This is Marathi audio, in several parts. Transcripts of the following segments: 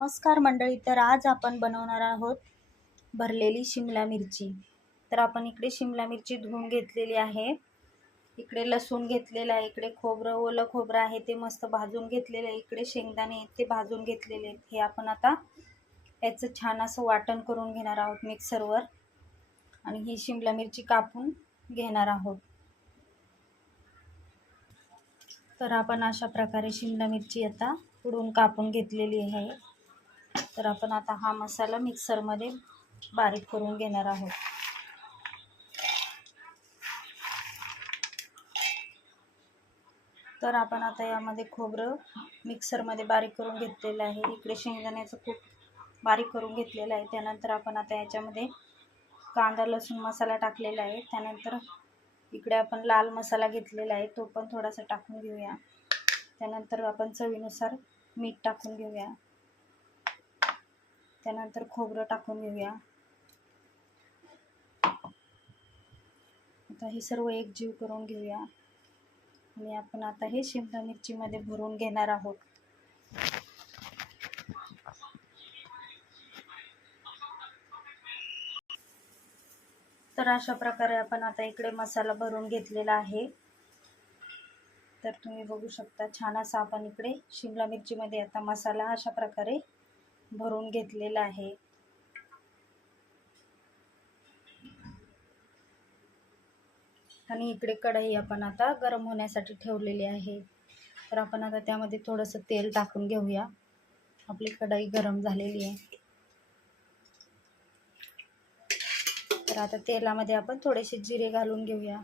नमस्कार मंडळी. तर आज आपण बनवणार आहोत भरलेली शिमला मिरची. तर आपण इकडे शिमला मिरची धुवून घेतलेली आहे, इकडे लसूण घेतलेला आहे, इकडे खोबरं, ओलं खोबरं आहे ते मस्त भाजून घेतलेलं आहे, इकडे शेंगदाणे ते भाजून घेतलेले आहेत. हे आपण आता याचं छान असं वाटण करून घेणार आहोत मिक्सरवर आणि ही शिमला मिरची कापून घेणार आहोत. तर आपण अशा प्रकारे शिमला मिरची आता पुढून कापून घेतलेली आहे. तर आपण आता हा मसाला मिक्सरमध्ये बारीक करून घेणार आहोत. तर आपण आता यामध्ये खोबरं मिक्सरमध्ये बारीक करून घेतलेलं आहे, इकडे शेंगदाण्याचं कूट बारीक करून घेतलेलं आहे. त्यानंतर आपण आता याच्यामध्ये कांदा लसूण मसाला टाकलेला आहे. त्यानंतर इकडे आपण लाल मसाला घेतलेला आहे, तो पण थोडासा टाकून घेऊया. त्यानंतर आपण चवीनुसार मीठ टाकून घेऊया. त्यानंतर खोबरं टाकून घेऊया. आता हे सर्व एकजीव करून घेऊया आणि आपण आता हे शिमला मिरचीमध्ये भरून घेणार आहोत. तर अशा प्रकारे आपण आता इकडे मसाला भरून घेतलेला आहे. तर तुम्ही बघू शकता छान असा आपण इकडे शिमला मिरचीमध्ये आता मसाला अशा प्रकारे भरून घेतलेला आहे. आणि इकडे कढई आपण आता गरम होण्यासाठी ठेवलेली आहे. तर आपण आता त्यामध्ये थोडंसं तेल टाकून घेऊया. आपली कढई गरम झालेली आहे. तर आता तेलामध्ये आपण थोडेसे जिरे घालून घेऊया.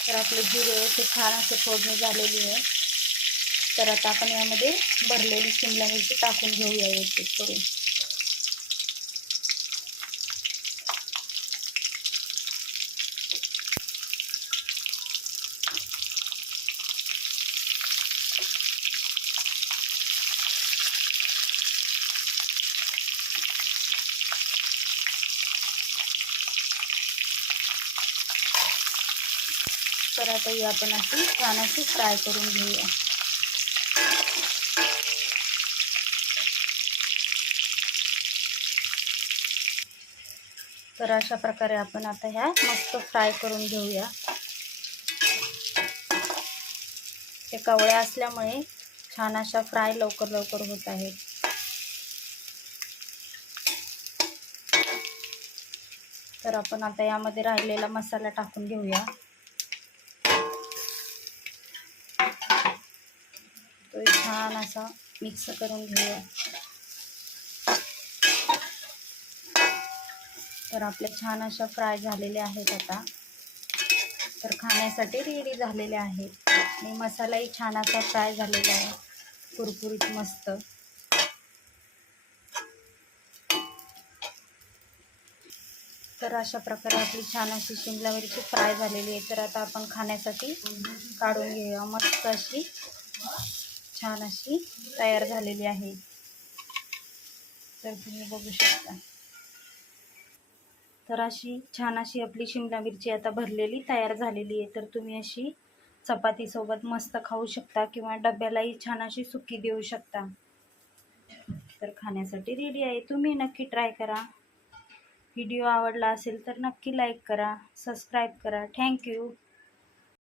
तर आपले जिरे असे छान असे फोडणी झालेली आहे. तर आता आपण यामध्ये भरलेली शिमला मिरची टाकून घेऊया एक एक करून. तर आता ही आपण अशी छान अशी फ्राय करून घेऊया. तर अशा प्रकारे आपण आता ह्या मस्त फ्राय करून घेऊया. ते कवळ्या असल्यामुळे छान अशा फ्राय लवकर लवकर होत आहेत. तर आपण आता यामध्ये राहिलेला मसाला टाकून घेऊया. तो छान असा मिक्स करून घेऊया. तर आपल्या छान अशा फ्राय झालेल्या आहेत आता. तर खाण्यासाठी रेडी झालेले आहेत आणि मसालाही छान असा फ्राय झालेला आहे, कुरकुरीत मस्त. तर अशा प्रकारे आपली छान अशी शिमला मिरची फ्राय झालेली आहे. तर आता आपण खाण्यासाठी काढून घेऊया. मस्त अशी छान अशी तयार झालेली आहे. तर तुम्ही बघू शकता. तर अशी छान अशी आपली शिमला मिरची आता भरलेली तयार झालेली आहे. तर तुम्ही अशी चपातीसोबत मस्त खाऊ शकता किंवा डब्यालाही छान अशी सुकी देऊ शकता. तर खाण्यासाठी रेडी आहे. तुम्ही नक्की ट्राय करा. व्हिडिओ आवडला असेल तर नक्की लाईक करा, सबस्क्राईब करा. थँक्यू.